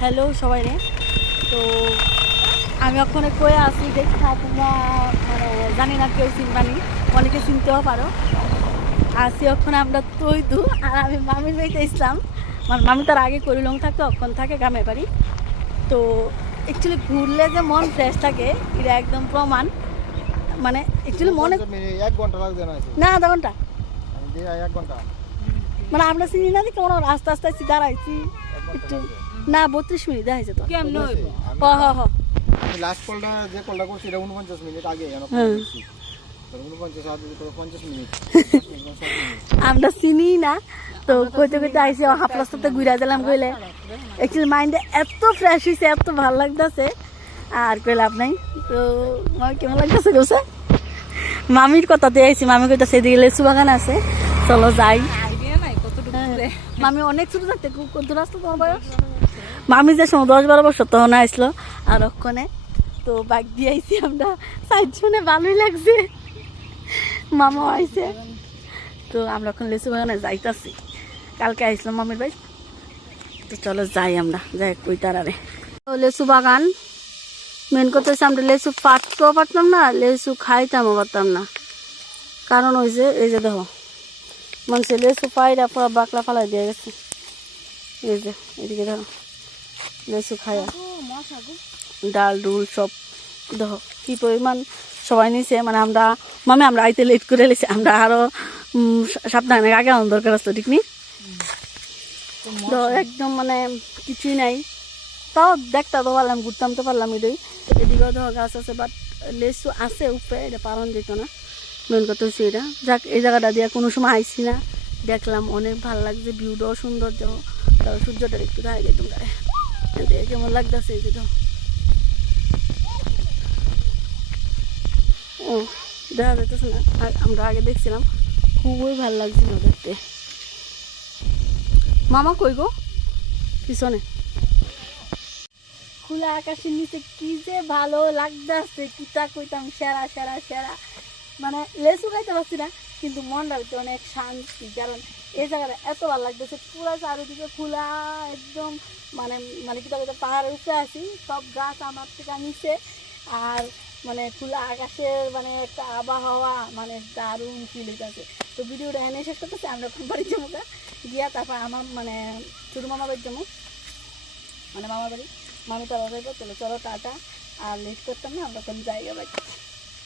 Hello সবাই রে। তো আমি ওখানে কয়ে আসি দেখা তোমরা মানে জানি না কেউ চিনবানি, অনেকে চিনতেও পারো। আসি ওখানে আমরা তৈতু আর আমি মামির বাড়িতে ইসলাম, মানে মামি তার আগে করিলং থাকতো, অক্ষণ থাকে গ্রামের বাড়ি। তো অ্যাকচুয়ালি ঘুরলে যে মন ফ্রেশ থাকে এটা একদম প্রমাণ। মানে অ্যাকচুয়ালি মনে 1 ঘন্টা লাগবে না আধা ঘন্টা, আমি যে 1 ঘন্টা মানে আমরা চিনি না যে কেমন আস্তে আস্তে আস্তে দাঁড়াইছি একটু না 32 মিনিট দেখাইছে তো। কেমন হইব? আমি লাস্ট কলটা যে কলটা করছি এটা 49 মিনিট আগে হ্যাঁ। 49 আগে 50 মিনিট আমরা চিনি না তো কইতে কইতে আইসি হাফ রাস্তাতে ঘুরে গেলাম কইলে অ্যাকচুয়ালি মাইন্ডে এত ফ্রেশ হয়েছে, এত ভালো লাগতেছে আর কই লাভ নাই। তো আমার কেমন লাগতেছে কইছে মামির কথাতে আইসি, মামি কইতাছে এদিকে লেচু বাগান আছে চলো যাই। আইডিয়া নাই কতটুকু দূরে। মামি অনেক ছোট থাকতে কত রাস্তা তোমার বয়স, মামি যে সময় 10-12 বছর তখন আসলো আর ওখানে তো বাইক দিয়ে আইসি আমরা 4 জনে, ভালোই লাগছে। মামা আইছে তো আমরা এখন লেচু বাগানে যাইতাছি, কালকে আইসলাম মামির ভাই। তো চলো যাই আমরা যাই কই তারারে। তো লেচু বাগান মেন কথা হচ্ছে আমরা লেচু পাততেও পারতাম না, লেচু খাইতামও পারতাম না। কারণ ওই যে এই যে দেখো মানুষের লেচু পাইরা পুরো বাকলা ফালাই দিয়ে গেছে। এই যে এদিকে দেখো লেচু খায়া ডাল ডুল সব দেখো কি পরিমাণ সবাই নিছে। মানে আমরা মামে আমরা আইতে লেট করে লেছি, আমরা আরো সপ্তাহে আগে আমার দরকার আসতো ঠিক নি। তো একদম মানে কিছুই নাই, তাও দেখতে তো পারলাম, ঘুরতাম তো পারলাম। এদিকেও ধরো গাছ আছে বাট লেচু আছে উপরে, এটা পালন যেত না। মেন কথা হচ্ছে এটা। যাক এই জায়গাটা দিয়ে কোনো সময় আইসি না, দেখলাম অনেক ভালো লাগছে, ভিউটাও সুন্দর। দেখো তারপর সূর্যটা একটু দাঁড়িয়ে তোমরা দেখে কেমন লাগতেছে এই যে তো। ও দেখা যাইতেছে না, আমরা আগে দেখছিলাম, খুবই ভালো লাগছিল দেখতে। মামা কই গো পিছনে খোলা আকাশের নিচে কি যে ভালো লাগতেছে, কিতা কইতাম সেরা সেরা সেরা। মানে লেচু খাইতে পারছি না কিন্তু মনটা হচ্ছে অনেক শান্তি, কারণ এই জায়গাটা এত ভালো লাগতেছে। পুরো চারিদিকে খোলা একদম, মানে মানে কিতা কইতে পাহাড়ের উপরে আছি, সব গাছ আমার থেকে নিচে আর মানে খোলা আকাশের মানে একটা আবহাওয়া, মানে দারুণ ফিল হইতেছে। তো ভিডিওটা এনে শেষ করতেছে, আমরা বাড়ি যাবো গিয়া তারপর আমার মানে ছোটো মামা বাড়ি যাবো, মানে মামা বাড়ি মামি তারা যাবো। চলো চলো টাটা, আর লেট করতাম না, আমরা কোন জায়গা বাড়ি।